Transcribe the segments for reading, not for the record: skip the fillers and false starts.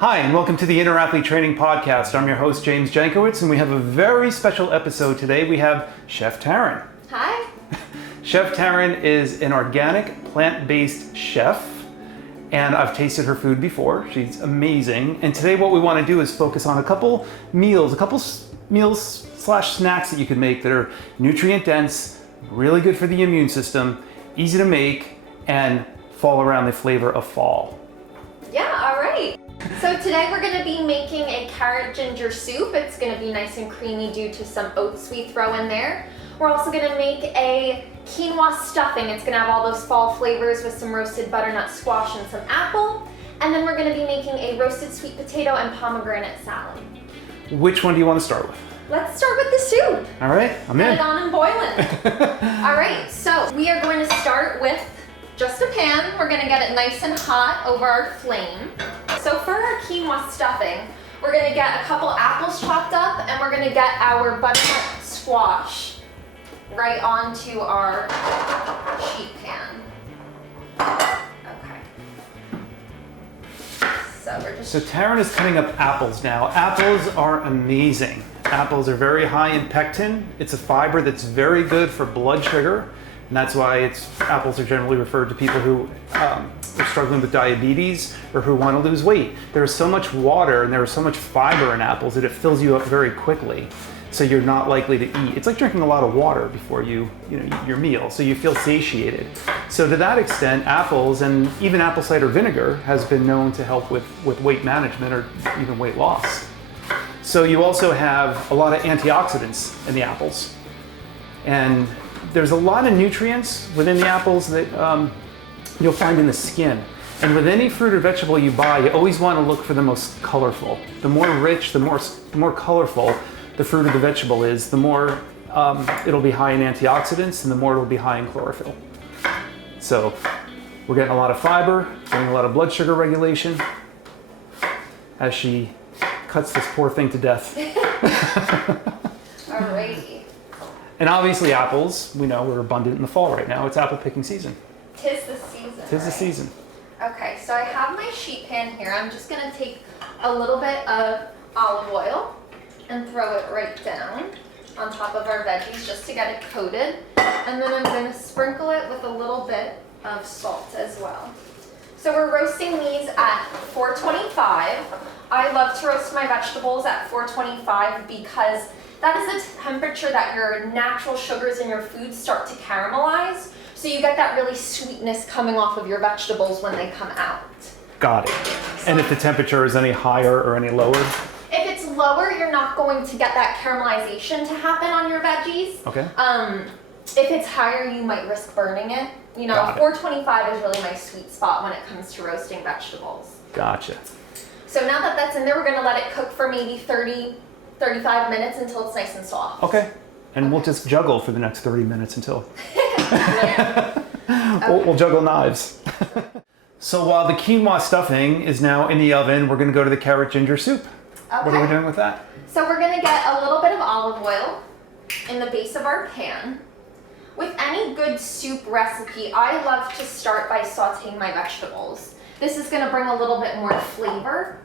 Hi, and welcome to the Inner Athlete Training Podcast. I'm your host, James Jankowitz, and we have a very special episode today. We have Chef Taryn. Hi. Chef Taryn is an organic, plant-based chef, and I've tasted her food before. She's amazing. And today what we want to do is focus on a couple meals slash snacks that you can make that are nutrient-dense, really good for the immune system, easy to make, and fall around the flavor of fall. Yeah, all right. So today we're going to be making a carrot ginger soup. It's going to be nice and creamy due to some oats we throw in there. We're also going to make a quinoa stuffing. It's going to have all those fall flavors with some roasted butternut squash and some apple. And then we're going to be making a roasted sweet potato and pomegranate salad. Which one do you want to start with? Let's start with the soup. All right, I'm in. Put it on and boiling. All right, so we are going to start with just a pan. We're gonna get it nice and hot over our flame. So for our quinoa stuffing, we're gonna get a couple apples chopped up and we're gonna get our butternut squash right onto our sheet pan. Okay. So Taryn is cutting up apples now. Apples are amazing. Apples are very high in pectin. It's a fiber that's very good for blood sugar. And that's why apples are generally referred to people who are struggling with diabetes or who want to lose weight. There is so much water and there is so much fiber in apples that it fills you up very quickly. So you're not likely to eat. It's like drinking a lot of water before you eat your meal, so you feel satiated. So to that extent, apples and even apple cider vinegar has been known to help with weight management or even weight loss. So you also have a lot of antioxidants in the apples. And there's a lot of nutrients within the apples that you'll find in the skin. And with any fruit or vegetable you buy, you always want to look for the most colorful. The more rich, the more colorful the fruit or the vegetable is, the more it'll be high in antioxidants and the more it'll be high in chlorophyll. So we're getting a lot of fiber, getting a lot of blood sugar regulation as she cuts this poor thing to death. Alrighty. And obviously apples, we know we're abundant in the fall right now. It's apple picking season. Tis the season. Tis the season. Okay, so I have my sheet pan here. I'm just gonna take a little bit of olive oil and throw it right down on top of our veggies just to get it coated. And then I'm gonna sprinkle it with a little bit of salt as well. So we're roasting these at 425. I love to roast my vegetables at 425 because that is the temperature that your natural sugars in your food start to caramelize. So you get that really sweetness coming off of your vegetables when they come out. Got it. So, and if the temperature is any higher or any lower? If it's lower, you're not going to get that caramelization to happen on your veggies. Okay. If it's higher, you might risk burning it. 425 is really my sweet spot when it comes to roasting vegetables. Gotcha. So now that that's in there, we're gonna let it cook for maybe 35 minutes until it's nice and soft. Okay. And we'll just juggle for the next 30 minutes until. We'll juggle knives. So while the quinoa stuffing is now in the oven, we're going to go to the carrot ginger soup. Okay. What are we doing with that? So we're going to get a little bit of olive oil in the base of our pan. With any good soup recipe, I love to start by sauteing my vegetables. This is going to bring a little bit more flavor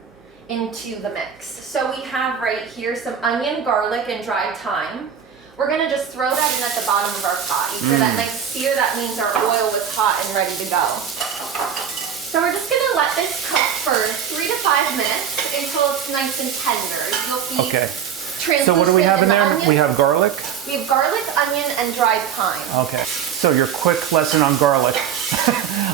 into the mix. So we have right here some onion, garlic, and dried thyme. We're gonna just throw that in at the bottom of our pot. You hear that nice sear? That means our oil was hot and ready to go. So we're just gonna let this cook for 3 to 5 minutes until it's nice and tender. You'll see. Okay. So what do we have in there? We have garlic? We have garlic, onion, and dried thyme. Okay. So your quick lesson on garlic.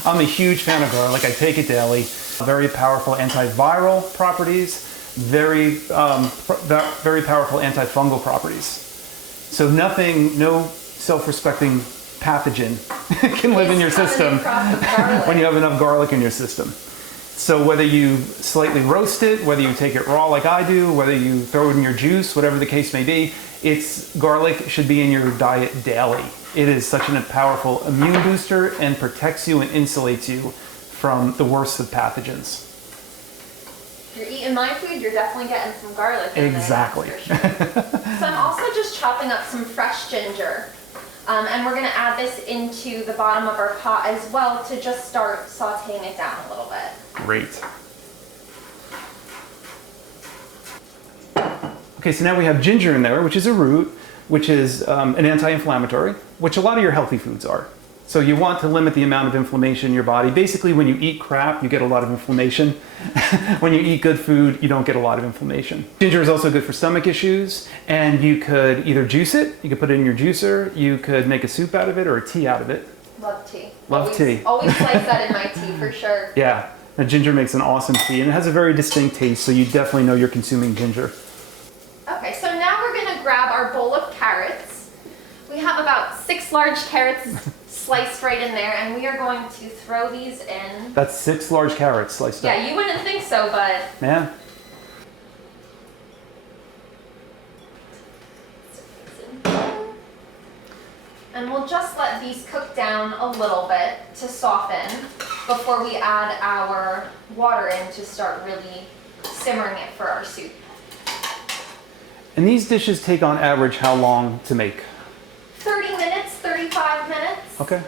I'm a huge fan of garlic. I take it daily. Very powerful antiviral properties, very powerful antifungal properties. So no self-respecting pathogen can live in your system when you have enough garlic in your system. So whether you slightly roast it, whether you take it raw like I do, whether you throw it in your juice, whatever the case may be, garlic should be in your diet daily. It is such a powerful immune booster and protects you and insulates you from the worst of pathogens. If you're eating my food, you're definitely getting some garlic in exactly. there. Exactly. So I'm also just chopping up some fresh ginger. And we're gonna add this into the bottom of our pot as well to just start sauteing it down a little bit. Great. Okay, so now we have ginger in there, which is a root, which is an anti-inflammatory, which a lot of your healthy foods are. So you want to limit the amount of inflammation in your body. Basically, when you eat crap, you get a lot of inflammation. When you eat good food, you don't get a lot of inflammation. Ginger is also good for stomach issues, and you could either juice it, you could put it in your juicer, you could make a soup out of it or a tea out of it. Love tea. Love tea. Always slice that in my tea for sure. Yeah, and ginger makes an awesome tea, and it has a very distinct taste, so you definitely know you're consuming ginger. Okay, so now we're gonna grab our bowl of carrots. We have about 6 large carrots sliced right in there, and we are going to throw these in. That's 6 large carrots sliced up. Yeah, you wouldn't think so, but... Yeah. And we'll just let these cook down a little bit to soften before we add our water in to start really simmering it for our soup. And these dishes take on average how long to make? 30 minutes, 35 minutes. Okay.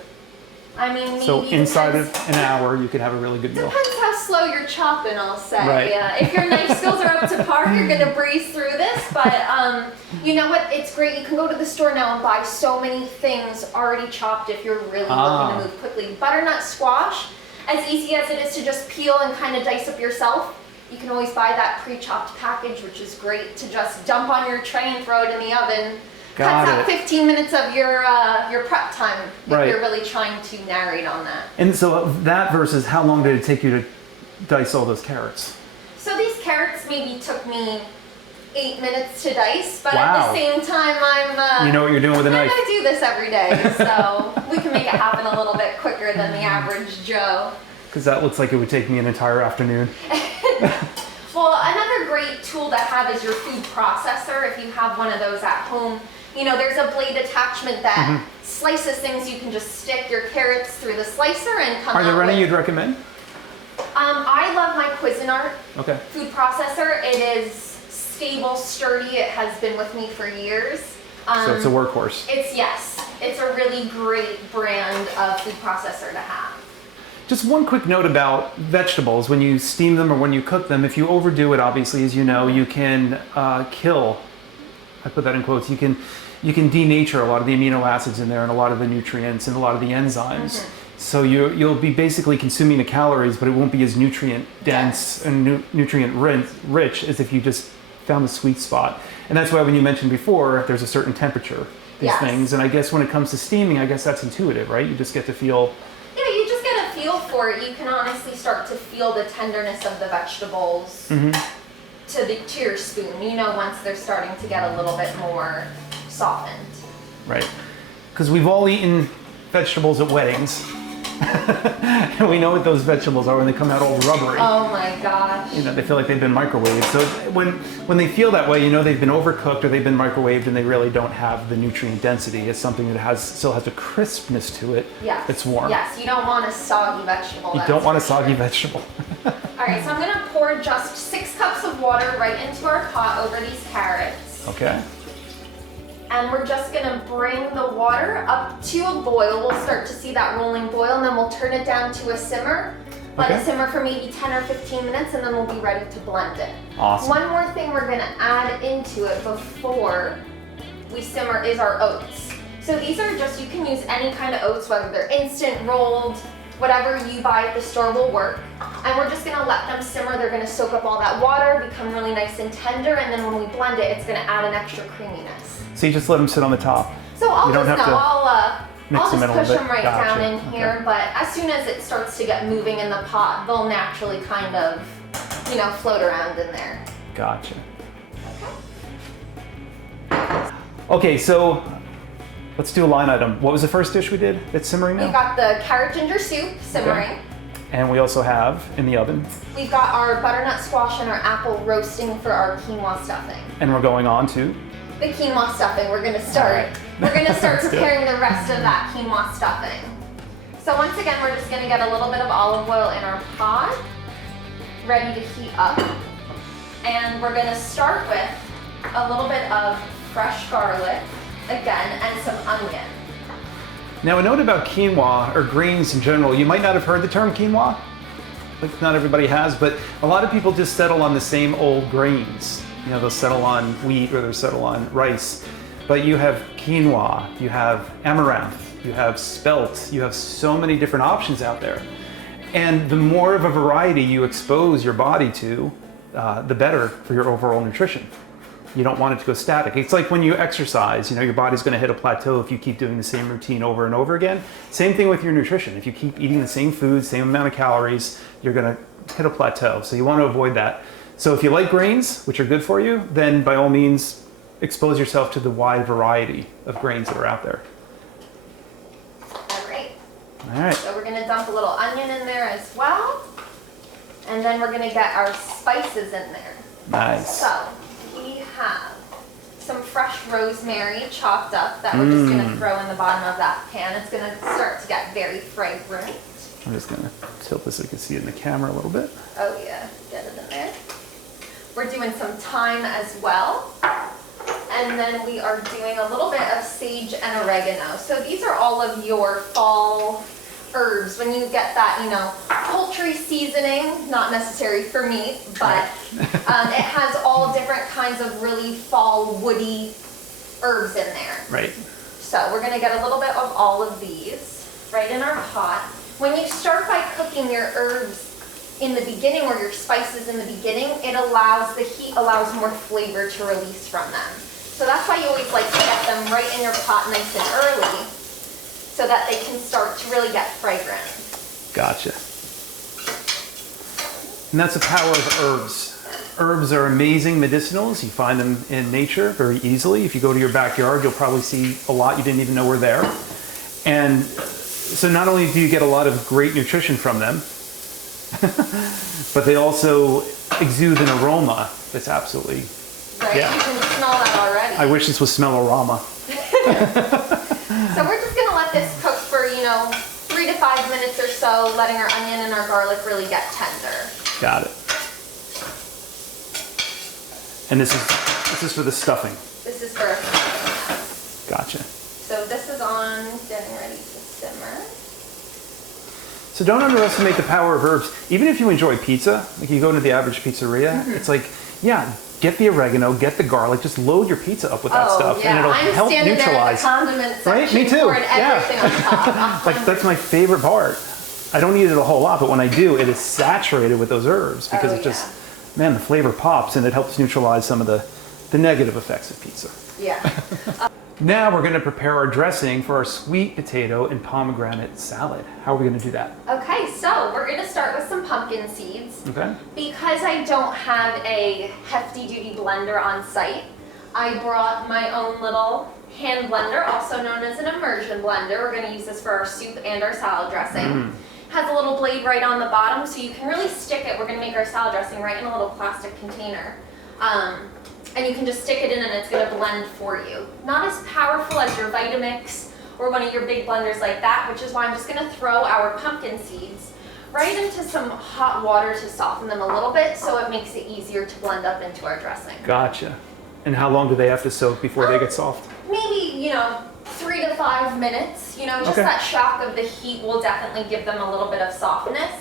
I mean, maybe So inside depends, of an hour, you could have a really good meal. depends how slow you're chopping, I'll say. Right. Yeah. If your knife skills are up to par, you're gonna breeze through this. But you know what? It's great. You can go to the store now and buy so many things already chopped if you're really looking to move quickly. Butternut squash, as easy as it is to just peel and kind of dice up yourself, you can always buy that pre-chopped package, which is great to just dump on your tray and throw it in the oven. Cuts out 15 minutes of your prep time if Right. you're really trying to narrate on that. And so that versus how long did it take you to dice all those carrots? So these carrots maybe took me 8 minutes to dice, but Wow. at the same time I'm You know what you're doing with a I'm knife. gonna do this every day, so we can make it happen a little bit quicker than the average Joe. Because that looks like it would take me an entire afternoon. Well, another great tool to have is your food processor. If you have one of those at home, you know, there's a blade attachment that slices things. You can just stick your carrots through the slicer and come Are there out any with... you'd recommend? I love my Cuisinart Okay. food processor. It is stable, sturdy. It has been with me for years. So it's a workhorse. It's a really great brand of food processor to have. Just one quick note about vegetables. When you steam them or when you cook them, if you overdo it, obviously, as you know, you can kill, I put that in quotes, you can denature a lot of the amino acids in there and a lot of the nutrients and a lot of the enzymes. So you'll be basically consuming the calories, but it won't be as nutrient dense and nutrient rich as if you just found the sweet spot. And that's why when you mentioned before, there's a certain temperature, these things. And I guess when it comes to steaming, I guess that's intuitive, right? You just get to feel... Yeah, you just get a feel for it. You can honestly start to feel the tenderness of the vegetables to your spoon, you know, once they're starting to get a little bit more softened. Right. Because we've all eaten vegetables at weddings. And we know what those vegetables are when they come out all rubbery. Oh my gosh. You know, they feel like they've been microwaved. So when they feel that way, you know they've been overcooked or they've been microwaved and they really don't have the nutrient density. It's something that still has a crispness to it. Yes. That's warm. Yes, you don't want a soggy vegetable. You don't want a soggy vegetable. All right, so I'm gonna pour just 6 cups of water right into our pot over these carrots. Okay. And we're just gonna bring the water up to a boil. We'll start to see that rolling boil, and then we'll turn it down to a simmer. Let it simmer for maybe 10 or 15 minutes, and then we'll be ready to blend it. Awesome. One more thing we're gonna add into it before we simmer is our oats. So these are just, you can use any kind of oats, whether they're instant rolled, whatever you buy at the store will work. And we're just gonna let them simmer. They're gonna soak up all that water, become really nice and tender, and then when we blend it, it's gonna add an extra creaminess. So you just let them sit on the top. So I'll You don't have to I'll mix just them in a little push bit. them right Gotcha. down in here, Okay. but as soon as it starts to get moving in the pot, they'll naturally kind of, you know, float around in there. Gotcha. Okay, so let's do a line item. What was the first dish we did that's simmering now? We've got the carrot ginger soup simmering. And we also have in the oven. We've got our butternut squash and our apple roasting for our quinoa stuffing. And we're going on to? The quinoa stuffing, we're gonna start. All right. We're gonna start Let's do it. preparing the rest of that quinoa stuffing. So once again, we're just gonna get a little bit of olive oil in our pot, ready to heat up. And we're gonna start with a little bit of fresh garlic, again, and some onion. Now a note about quinoa, or greens in general, you might not have heard the term quinoa. Like not everybody has, but a lot of people just settle on the same old grains. You know, they'll settle on wheat or they'll settle on rice. But you have quinoa, you have amaranth, you have spelt, you have so many different options out there. And the more of a variety you expose your body to, the better for your overall nutrition. You don't want it to go static. It's like when you exercise, you know, your body's going to hit a plateau if you keep doing the same routine over and over again. Same thing with your nutrition. If you keep eating the same food, same amount of calories, you're going to hit a plateau. So you want to avoid that. So if you like grains, which are good for you, then by all means, expose yourself to the wide variety of grains that are out there. All right. All right. So we're going to dump a little onion in there as well. And then we're going to get our spices in there. Nice. So we have some fresh rosemary chopped up that we're just going to throw in the bottom of that pan. It's going to start to get very fragrant. I'm just going to tilt this so you can see it in the camera a little bit. Oh yeah, get it in there. We're doing some thyme as well. And then we are doing a little bit of sage and oregano. So these are all of your fall herbs. When you get that, you know, poultry seasoning, not necessary for meat, but it has all different kinds of really fall woody herbs in there. Right. So we're gonna get a little bit of all of these right in our pot. When you start by cooking your herbs in the beginning or your spices in the beginning, the heat allows more flavor to release from them. So that's why you always like to get them right in your pot nice and early, so that they can start to really get fragrant. Gotcha. And that's the power of herbs. Herbs are amazing medicinals. You find them in nature very easily. If you go to your backyard, you'll probably see a lot you didn't even know were there. And so not only do you get a lot of great nutrition from them, but they also exude an aroma that's absolutely... Right, Yeah. you can smell that already. I wish this was smell-o-rama. So we're just gonna let this cook for, 3 to 5 minutes or so, letting our onion and our garlic really get tender. Got it. And this is for the stuffing. This is for our stuffing. Gotcha. So this is on, getting ready to simmer. So don't underestimate the power of herbs. Even if you enjoy pizza, like you go into the average pizzeria, it's like, yeah, get the oregano, get the garlic, just load your pizza up with that stuff, and it'll help neutralize. I'm standing there at the condiment section, Right? Me too. pouring everything on top. Like that's my favorite part. I don't eat it a whole lot, but when I do, it is saturated with those herbs because it just, man, the flavor pops and it helps neutralize some of the negative effects of pizza. Yeah. Now we're going to prepare our dressing for our sweet potato and pomegranate salad. How are we going to do that? Okay, so we're gonna start with some pumpkin seeds. Okay. Because I don't have a hefty duty blender on site, I brought my own little hand blender, also known as an immersion blender. We're gonna use this for our soup and our salad dressing. Has a little blade right on the bottom, so you can really stick it. We're gonna make our salad dressing right in a little plastic container. And you can just stick it in and it's gonna blend for you. Not as powerful as your Vitamix or one of your big blenders like that, which is why I'm just gonna throw our pumpkin seeds right into some hot water to soften them a little bit, so it makes it easier to blend up into our dressing. Gotcha. And how long do they have to soak before they get soft? Maybe, 3 to 5 minutes. Just Okay. that shock of the heat will definitely give them a little bit of softness.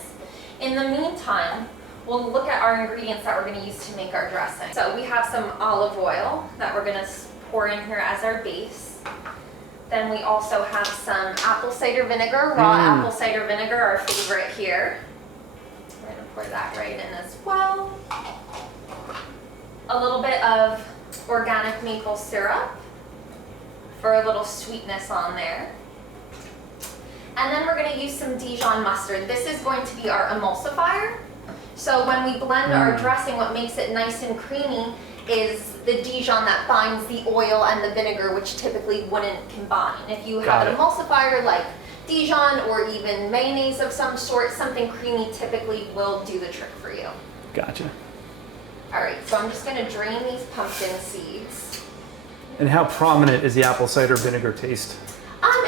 In the meantime, we'll look at our ingredients that we're going to use to make our dressing. So we have some olive oil that we're going to pour in here as our base. Then we also have some apple cider vinegar, raw apple cider vinegar, our favorite here. We're going to pour that right in as well. A little bit of organic maple syrup for a little sweetness on there. And then we're going to use some Dijon mustard. This is going to be our emulsifier. So when we blend our dressing, what makes it nice and creamy is the Dijon that binds the oil and the vinegar, which typically wouldn't combine. If you have an emulsifier like Dijon or even mayonnaise of some sort, something creamy typically will do the trick for you. Gotcha. All right, so I'm just going to drain these pumpkin seeds. And how prominent is the apple cider vinegar taste?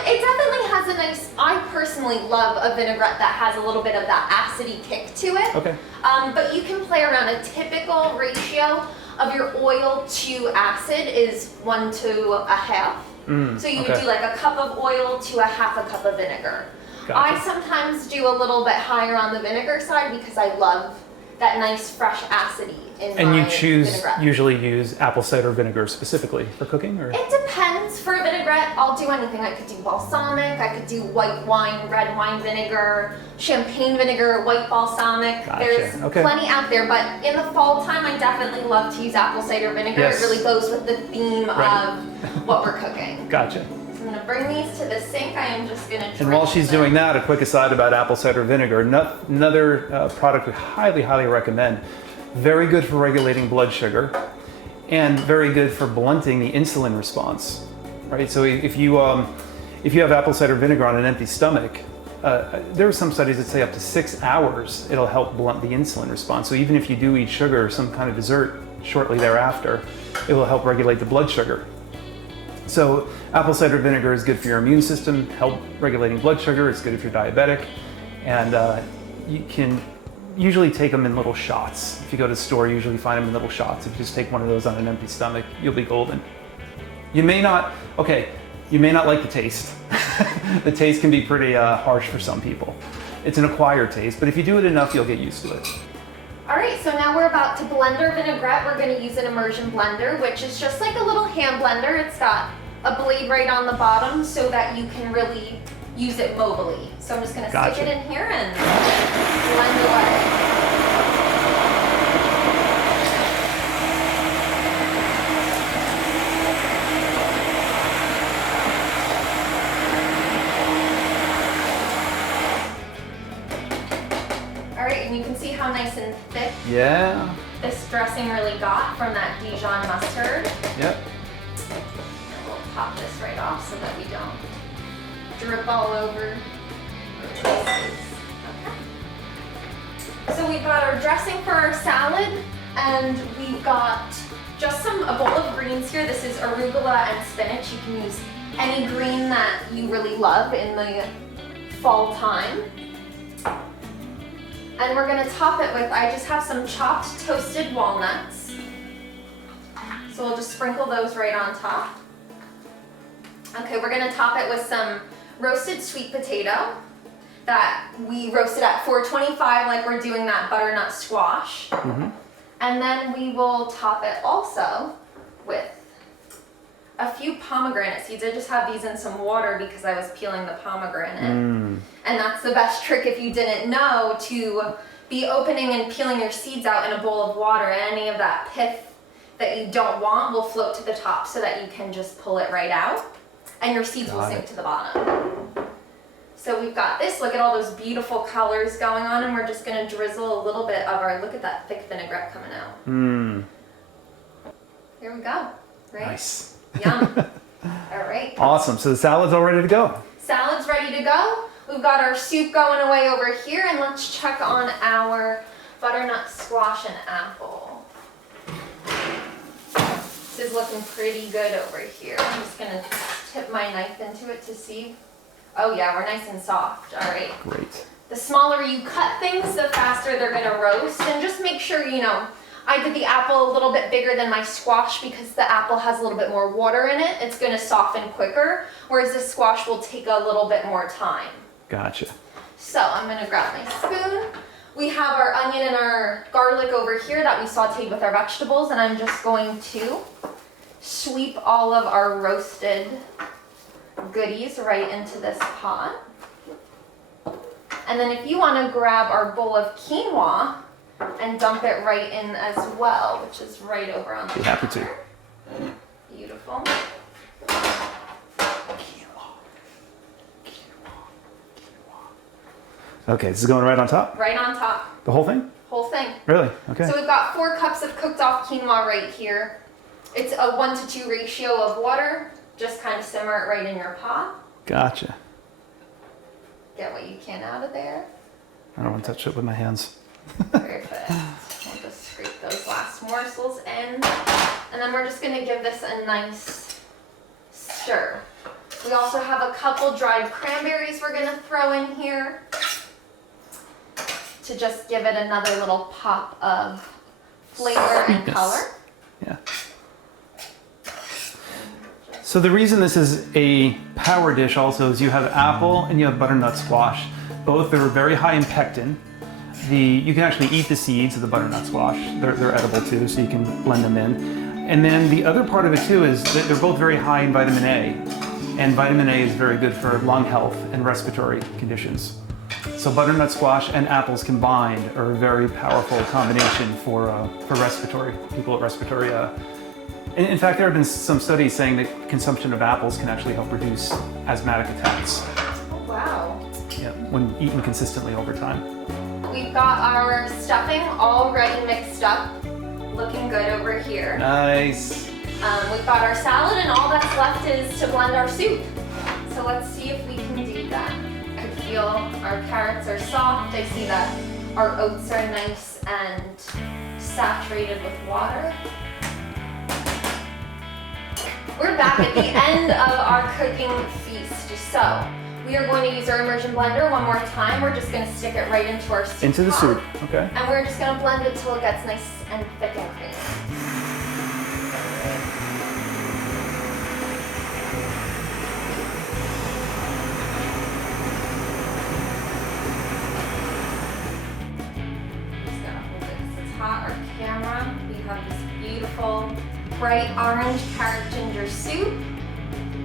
It definitely has a nice, I personally love a vinaigrette that has a little bit of that acidy kick to it. Okay. But you can play around. A typical ratio of your oil to acid is 1 to 1/2. So you would do like a cup of oil to 1/2 cup of vinegar. Gotcha. I sometimes do a little bit higher on the vinegar side because I love that nice fresh acidity in And my you vinaigrette. usually use apple cider vinegar specifically for cooking, or? It depends. For a vinaigrette, I'll do anything. I could do balsamic, I could do white wine, red wine vinegar, champagne vinegar, white balsamic. Gotcha. There's Okay. plenty out there, but in the fall time, I definitely love to use apple cider vinegar. Yes. It really goes with the theme Right. of what we're cooking. Gotcha. So I'm gonna bring these to the sink. I am just gonna And while she's doing that, a quick aside about apple cider vinegar, another product we highly, highly recommend. Very good for regulating blood sugar and very good for blunting the insulin response, right? So if you have apple cider vinegar on an empty stomach, there are some studies that say up to 6 hours it'll help blunt the insulin response. So even if you do eat sugar or some kind of dessert shortly thereafter, it will help regulate the blood sugar. So apple cider vinegar is good for your immune system, help regulating blood sugar. It's good if you're diabetic, and you can usually take them in little shots. If you go to the store, you usually find them in little shots. If you just take one of those on an empty stomach, you'll be golden. You may not like the taste. The taste can be pretty harsh for some people. It's an acquired taste, but if you do it enough, you'll get used to it. All right, so now we're about to blend our vinaigrette. We're gonna use an immersion blender, which is just like a little hand blender. It's got a blade right on the bottom so that you can really use it mobily. So I'm just gonna Gotcha. stick it in here and blend away. All right, and you can see how nice and thick Yeah. this dressing really got from that Dijon mustard. Yep. And we'll pop this right off so that we don't drip all over our pieces. Okay. So we've got our dressing for our salad, and we've got just a bowl of greens here. This is arugula and spinach. You can use any green that you really love in the fall time. And we're gonna top it with, I just have some chopped toasted walnuts. So we'll just sprinkle those right on top. Okay, we're gonna top it with some roasted sweet potato that we roasted at 425 like we're doing that butternut squash. Mm-hmm. And then we will top it also with a few pomegranate seeds. I just have these in some water because I was peeling the pomegranate. And that's the best trick, if you didn't know, to be opening and peeling your seeds out in a bowl of water, and any of that pith that you don't want will float to the top so that you can just pull it right out and your seeds will sink to the bottom. So we've got this, look at all those beautiful colors going on, and we're just gonna drizzle a little bit of our, look at that thick vinaigrette coming out. Here we go, right? Nice. Yum. All right. Awesome. So the salad's all ready to go. Salad's ready to go. We've got our soup going away over here, and let's check on our butternut squash and apple. This is looking pretty good over here. I'm just gonna tip my knife into it to see. Oh yeah, we're nice and soft. All right. Great. The smaller you cut things, the faster they're gonna roast, and just make sure, I did the apple a little bit bigger than my squash because the apple has a little bit more water in it. It's gonna soften quicker, whereas the squash will take a little bit more time. Gotcha. So I'm gonna grab my spoon. We have our onion and our garlic over here that we sauteed with our vegetables, and I'm just going to sweep all of our roasted goodies right into this pot. And then if you wanna grab our bowl of quinoa and dump it right in as well, which is right over on the Be happy to. counter. Beautiful. Okay, this is going right on top? Right on top, The whole thing? whole thing. Really? Okay. So we've got 4 cups of cooked off quinoa right here. It's a 1-to-2 ratio of water. Just kind of simmer it right in your pot. Gotcha. Get what you can out of there. I don't want to touch it with my hands. Perfect. We'll just scrape those last morsels in. And then we're just gonna give this a nice stir. We also have a couple dried cranberries we're gonna throw in here to just give it another little pop of flavor and Sweetness. color. Yeah. So the reason this is a power dish also is you have apple and you have butternut squash. Both are very high in pectin. you can actually eat the seeds of the butternut squash. They're edible too, so you can blend them in. And then the other part of it too is that they're both very high in vitamin A. And vitamin A is very good for lung health and respiratory conditions. So butternut squash and apples combined are a very powerful combination for respiratory, people with respiratory. In fact, there have been some studies saying that consumption of apples can actually help reduce asthmatic attacks. Oh, wow. Yeah, when eaten consistently over time. We've got our stuffing already mixed up, looking good over here. Nice. We've got our salad, and all that's left is to blend our soup. So let's see if we can do that. I feel our carrots are soft. I see that our oats are nice and saturated with water. We're back at the end of our cooking feast. So we are going to use our immersion blender one more time. We're just going to stick it right into our soup. Into the pot. soup, okay. And we're just going to blend it till it gets nice and thick and creamy. Just gonna hold it 'cause it's hot. Our camera. We have this beautiful bright orange carrot ginger soup.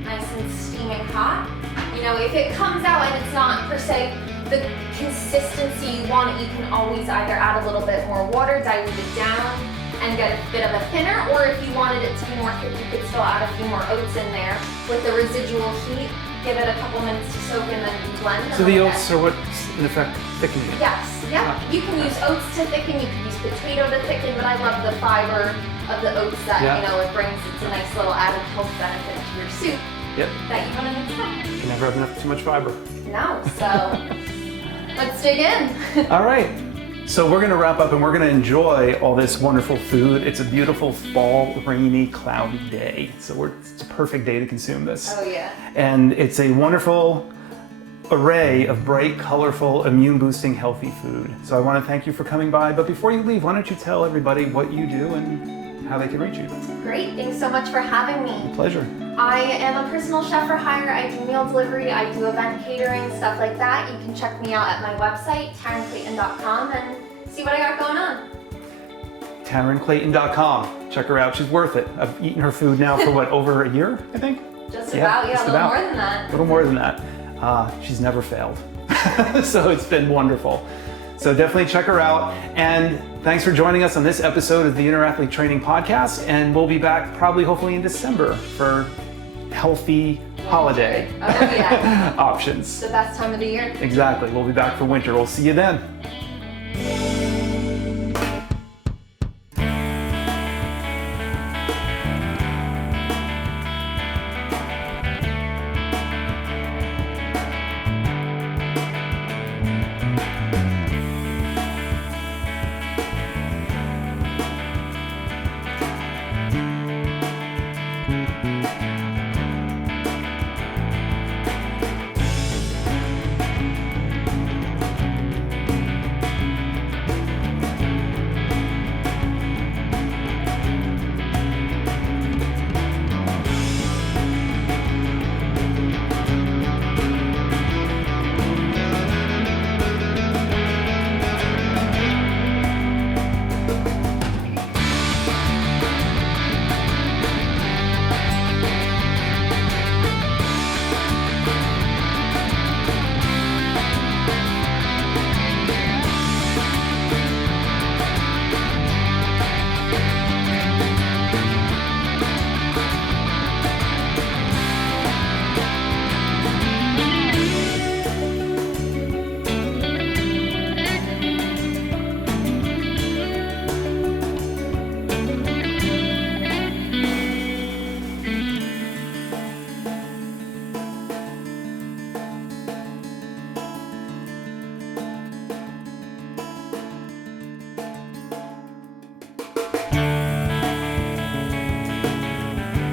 Nice and steaming hot. You know, if it comes out and it's not per se the consistency you want, you can always either add a little bit more water, dilute it down, and get a bit of a thinner, or if you wanted it to be more thick, you could still add a few more oats in there with the residual heat. Give it a couple minutes to soak and then blend. So the oats are what, in effect, thicken it? Yes, yeah. You can use oats to thicken, you can use potato to thicken, but I love the fiber of the oats that, you know, it brings. It's a nice little added health benefit to your soup. Yep. That you want to mix up. You can never have enough too much fiber. No, so let's dig in. All right. So we're going to wrap up and we're going to enjoy all this wonderful food. It's a beautiful fall, rainy, cloudy day. So it's a perfect day to consume this. Oh yeah. And it's a wonderful array of bright, colorful, immune-boosting, healthy food. So I want to thank you for coming by. But before you leave, why don't you tell everybody what you do and how they can reach you? Great. Thanks so much for having me. Pleasure. I am a personal chef for hire. I do meal delivery, I do event catering, stuff like that. You can check me out at my website, TarynClayton.com, and see what I got going on. TarynClayton.com. Check her out. She's worth it. I've eaten her food now for what, over a year, I think? Just about, yeah, a little more than that. A little more than that. She's never failed. So it's been wonderful. So definitely check her out. And thanks for joining us on this episode of the Inner Athlete Training Podcast. And we'll be back probably hopefully in December for healthy holiday Oh yeah. options. The best time of the year. Exactly. We'll be back for winter. We'll see you then.